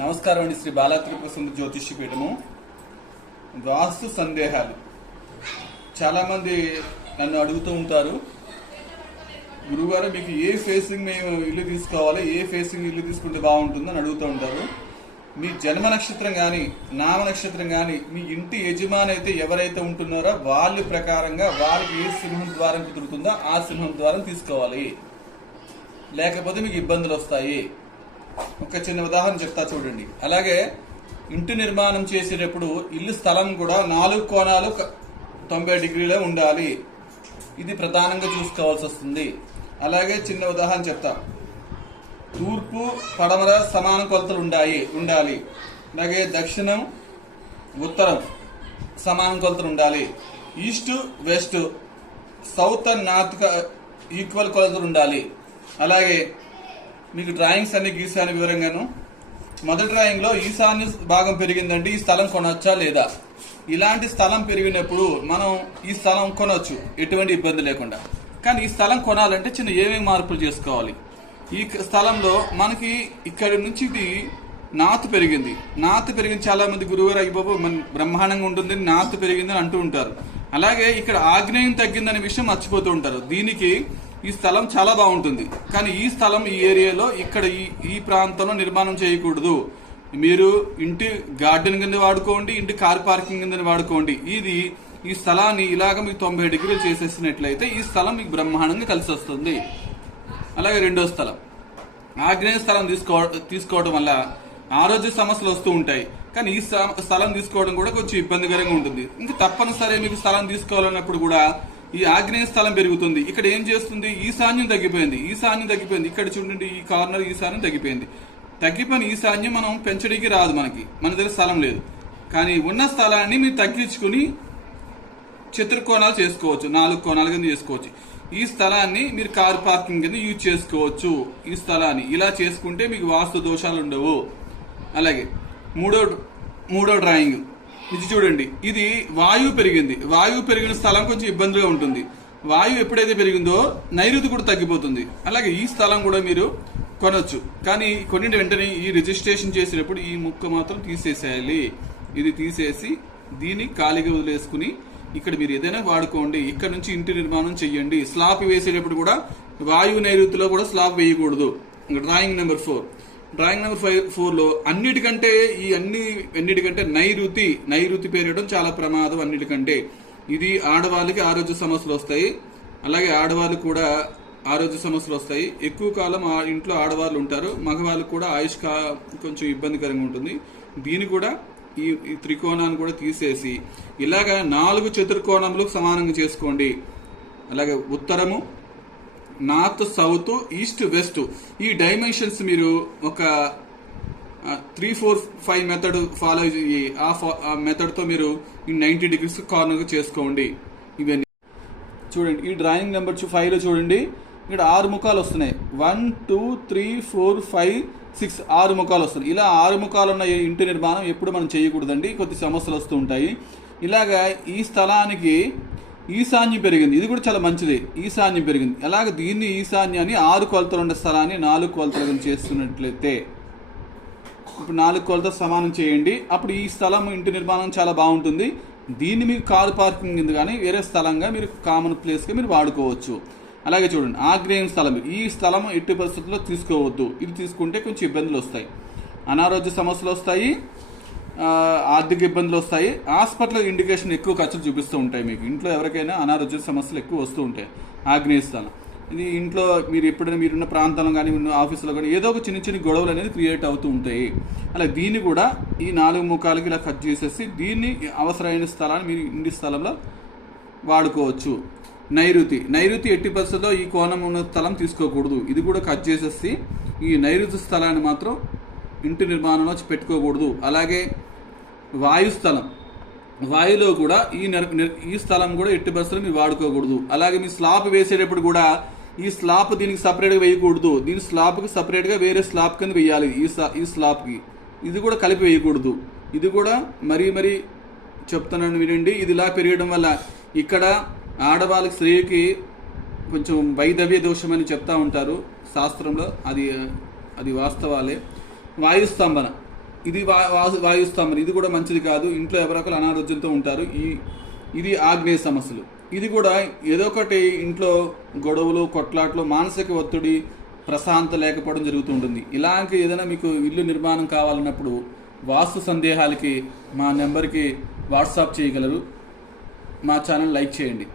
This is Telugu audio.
నమస్కారం అండి. శ్రీ బాలా త్రిపుర సుందరి జ్యోతిష్య పీఠము. వాస్తు సందేహాలు చాలా మంది నన్ను అడుగుతూ ఉంటారు, గురుగారు మీకు ఏ ఫేసింగ్ మేము ఇల్లు తీసుకోవాలి, ఏ ఫేసింగ్ ఇల్లు తీసుకుంటే బాగుంటుందని అడుగుతూ ఉంటారు. మీ జన్మ నక్షత్రం కానీ నామ నక్షత్రం కానీ మీ ఇంటి యజమాని అయితే ఎవరైతే ఉంటున్నారో వాళ్ళ ప్రకారంగా వారికి ఏ సింహం ద్వారం కుదురుతుందో ఆ సింహం ద్వారం తీసుకోవాలి, లేకపోతే మీకు ఇబ్బందులు వస్తాయి. ఒక చిన్న ఉదాహరణ చెప్తా చూడండి. అలాగే ఇంటి నిర్మాణం చేసేటప్పుడు ఇల్లు స్థలం కూడా 4 కోణాలు 90 డిగ్రీలో ఉండాలి. ఇది ప్రధానంగా చూసుకోవాల్సి వస్తుంది. అలాగే చిన్న ఉదాహరణ చెప్తా. తూర్పు పడమర సమాన కొలతలు ఉండాలి. అలాగే దక్షిణం ఉత్తరం సమాన కొలతలు ఉండాలి. East west south and north equal కొలతలు ఉండాలి. అలాగే మీకు డ్రాయింగ్స్ అన్ని గీసాను వివరంగాను. మొదటి డ్రాయింగ్ లో ఈశాన్య భాగం పెరిగిందంటే ఈ స్థలం కొనొచ్చా లేదా. ఇలాంటి స్థలం పెరిగినప్పుడు మనం ఈ స్థలం కొనొచ్చు ఎటువంటి ఇబ్బంది లేకుండా. కానీ ఈ స్థలం కొనాలంటే చిన్న ఏమేమి మార్పులు చేసుకోవాలి. ఈ స్థలంలో మనకి ఇక్కడి నుంచి ఇది నార్త్ పెరిగింది. చాలా మంది గురువుగారు అయ్యబాబు మన బ్రహ్మాండంగా ఉంటుంది, నార్త్ పెరిగిందని అంటూ ఉంటారు. అలాగే ఇక్కడ ఆగ్నేయం తగ్గిందనే విషయం మర్చిపోతూ ఉంటారు. దీనికి ఈ స్థలం చాలా బాగుంటుంది, కానీ ఈ స్థలం ఈ ఏరియాలో ఇక్కడ ఈ ప్రాంతంలో నిర్మాణం చేయకూడదు. మీరు ఇంటి గార్డెన్ కింద వాడుకోండి, ఇంటి కార్ పార్కింగ్ కింద వాడుకోండి. ఈ స్థలాన్ని ఇలాగ మీకు 90 డిగ్రీలు చేసేసినట్లయితే ఈ స్థలం మీకు బ్రహ్మాండంగా కలిసి వస్తుంది. అలాగే రెండో స్థలం ఆగ్నేయ స్థలం తీసుకోవడం వల్ల ఆరోగ్య సమస్యలు వస్తూ ఉంటాయి. కానీ ఈ స్థలం తీసుకోవడం కూడా కొంచెం ఇబ్బందికరంగా ఉంటుంది. ఇంకా తప్పనిసరి మీకు స్థలం తీసుకోవాలన్నప్పుడు కూడా ఈ ఆగ్నేయ స్థలం పెరుగుతుంది. ఇక్కడ ఏం చేస్తుంది, ఈశాన్యం తగ్గిపోయింది. ఇక్కడ చూడండి, ఈ కార్నర్ ఈశాన్యం తగ్గిపోయిన ఈశాన్యం మనం పెంచడానికి రాదు. మన దగ్గర స్థలం లేదు. కానీ ఉన్న స్థలాన్ని మీరు తగ్గించుకుని చతుర్కోణాలు చేసుకోవచ్చు, 4 కోణాల కింద చేసుకోవచ్చు. ఈ స్థలాన్ని మీరు కార్ పార్కింగ్ కింద యూజ్ చేసుకోవచ్చు. ఈ స్థలాన్ని ఇలా చేసుకుంటే మీకు వాస్తు దోషాలు ఉండవు. అలాగే మూడో డ్రాయింగ్ ఇది చూడండి. ఇది వాయువు పెరిగిన స్థలం కొంచెం ఇబ్బందిగా ఉంటుంది. వాయువు ఎప్పుడైతే పెరిగిందో నైరుతి కూడా తగ్గిపోతుంది. అలాగే ఈ స్థలం కూడా మీరు కొనొచ్చు. కానీ కొన్నింటి వెంటనే ఈ రిజిస్ట్రేషన్ చేసేటప్పుడు ఈ ముక్క మాత్రం తీసేసేయాలి. ఇది తీసేసి దీన్ని ఖాళీగా వదిలేసుకుని ఇక్కడ మీరు ఏదైనా వాడుకోండి. ఇక్కడ నుంచి ఇంటి నిర్మాణం చెయ్యండి. స్లాబ్ వేసేటప్పుడు కూడా వాయువు నైరుతిలో కూడా స్లాబ్ వేయకూడదు. డ్రాయింగ్ నెంబర్ 4 లో అన్నిటికంటే నైరుతి పేరడం చాలా ప్రమాదం. అన్నిటికంటే ఇది ఆడవాళ్ళకి ఆరోగ్య సమస్యలు వస్తాయి. అలాగే ఆడవాళ్ళు కూడా ఆరోగ్య సమస్యలు వస్తాయి. ఎక్కువ కాలం ఇంట్లో ఆడవాళ్ళు ఉంటారు. మగవాళ్ళు కూడా ఆయుష్ కొంచెం ఇబ్బందికరంగా ఉంటుంది. దీన్ని కూడా ఈ త్రికోణాన్ని కూడా తీసేసి ఇలాగా 4 చతుర్కోణములకు సమానంగా చేసుకోండి. అలాగే ఉత్తరము, నార్త్, సౌత్, ఈస్ట్, వెస్ట్ ఈ డైమెన్షన్స్ మీరు ఒక 3, 4, 5 మెథడ్ ఫాలో అయ్యి ఆ మెథడ్ తో మీరు 90 డిగ్రీస్ కార్నర్ చేసుకోండి. ఇవన్నీ చూడండి. ఈ డ్రాయింగ్ నెంబర్ 5 లో చూడండి, ఇక్కడ 6 ముఖాలు వస్తున్నాయి. 1, 2, 3, 4, 5, 6 6 ముఖాలు వస్తున్నాయి. ఇలా 6 ముఖాలు ఉన్న ఇంటి నిర్మాణం ఎప్పుడు మనం చేయకూడదండి, కొద్ది సమస్యలు వస్తూ ఉంటాయి. ఇలాగా ఈ స్థలానికి ఈశాన్యం పెరిగింది. ఇది కూడా చాలా మంచిది. ఈశాన్యం పెరిగింది. అలాగే దీన్ని ఈశాన్యాన్ని 6 కొలతలు ఉన్న స్థలాన్ని 4 కొలతలు చేస్తున్నట్లయితే ఇప్పుడు 4 కొలతలు సమానం చేయండి. అప్పుడు ఈ స్థలం ఇంటి నిర్మాణం చాలా బాగుంటుంది. దీన్ని మీరు కారు పార్కింగ్ కింద కానీ వేరే స్థలంగా మీరు కామన్ ప్లేస్గా మీరు వాడుకోవచ్చు. అలాగే చూడండి, ఆగ్నేయం స్థలం. ఈ స్థలం ఎట్టి పరిస్థితుల్లో తీసుకోవద్దు. ఇది తీసుకుంటే కొంచెం ఇబ్బందులు వస్తాయి, అనారోగ్య సమస్యలు వస్తాయి, ఆర్థిక ఇబ్బందులు వస్తాయి. హాస్పిటల్ ఇండికేషన్ ఎక్కువ ఖర్చులు చూపిస్తూ ఉంటాయి. మీకు ఇంట్లో ఎవరికైనా అనారోగ్య సమస్యలు ఎక్కువ వస్తూ ఉంటాయి. ఆగ్నేయ స్థలం ఇది ఇంట్లో మీరు ఎప్పుడైనా మీరున్న ప్రాంతంలో కానీ ఆఫీసులో కానీ ఏదో ఒక చిన్న గొడవలు అనేది క్రియేట్ అవుతూ ఉంటాయి. అలా దీన్ని కూడా ఈ 4 ముఖాలకి ఇలా కట్ చేసేసి దీన్ని అవసరమైన స్థలాన్ని మీరు ఇంటి స్థలంలో వాడుకోవచ్చు. నైరుతి ఎట్టి పరిస్థితుల్లో ఈ కోణం ఉన్న స్థలం తీసుకోకూడదు. ఇది కూడా కట్ చేసేసి ఈ నైరుతి స్థలాన్ని మాత్రం ఇంటి నిర్మాణంలో పెట్టుకోకూడదు. అలాగే వాయులో కూడా ఈ స్థలం కూడా ఎట్టి పరిస్థితుల్లో మీరు వాడుకోకూడదు. అలాగే మీ స్లాబ్ వేసేటప్పుడు కూడా ఈ స్లాబ్ దీనికి సపరేట్గా వేయకూడదు. దీని స్లాబ్కి సపరేట్గా వేరే స్లాబ్ కింద వేయాలి. ఈ స్లాబ్కి ఇది కూడా కలిపి వేయకూడదు. ఇది కూడా మరీ చెప్తున్నాను వినండి. ఇది ఇలా పెరగడం వల్ల ఇక్కడ ఆడవాళ్ళకి స్త్రీకి కొంచెం వైదవ్య దోషం అని చెప్తా ఉంటారు శాస్త్రంలో. అది వాస్తవాలే. వాయుస్తంభన ఇది వాయుస్తంభన, ఇది కూడా మంచిది కాదు. ఇంట్లో ఎవరొకరు అనారోగ్యంతో ఉంటారు. ఇది ఆగ్నేయ సమస్యలు. ఇది కూడా ఏదో ఒకటి ఇంట్లో గొడవలు, కొట్లాట్లు, మానసిక ఒత్తిడి, ప్రశాంతత లేకపోవడం జరుగుతూ ఉంటుంది. ఇలాంటి ఏదైనా మీకు ఇల్లు నిర్మాణం కావాలన్నప్పుడు వాస్తు సందేహాలకి మా నెంబర్కి వాట్సాప్ చేయగలరు. మా ఛానల్ లైక్ చేయండి.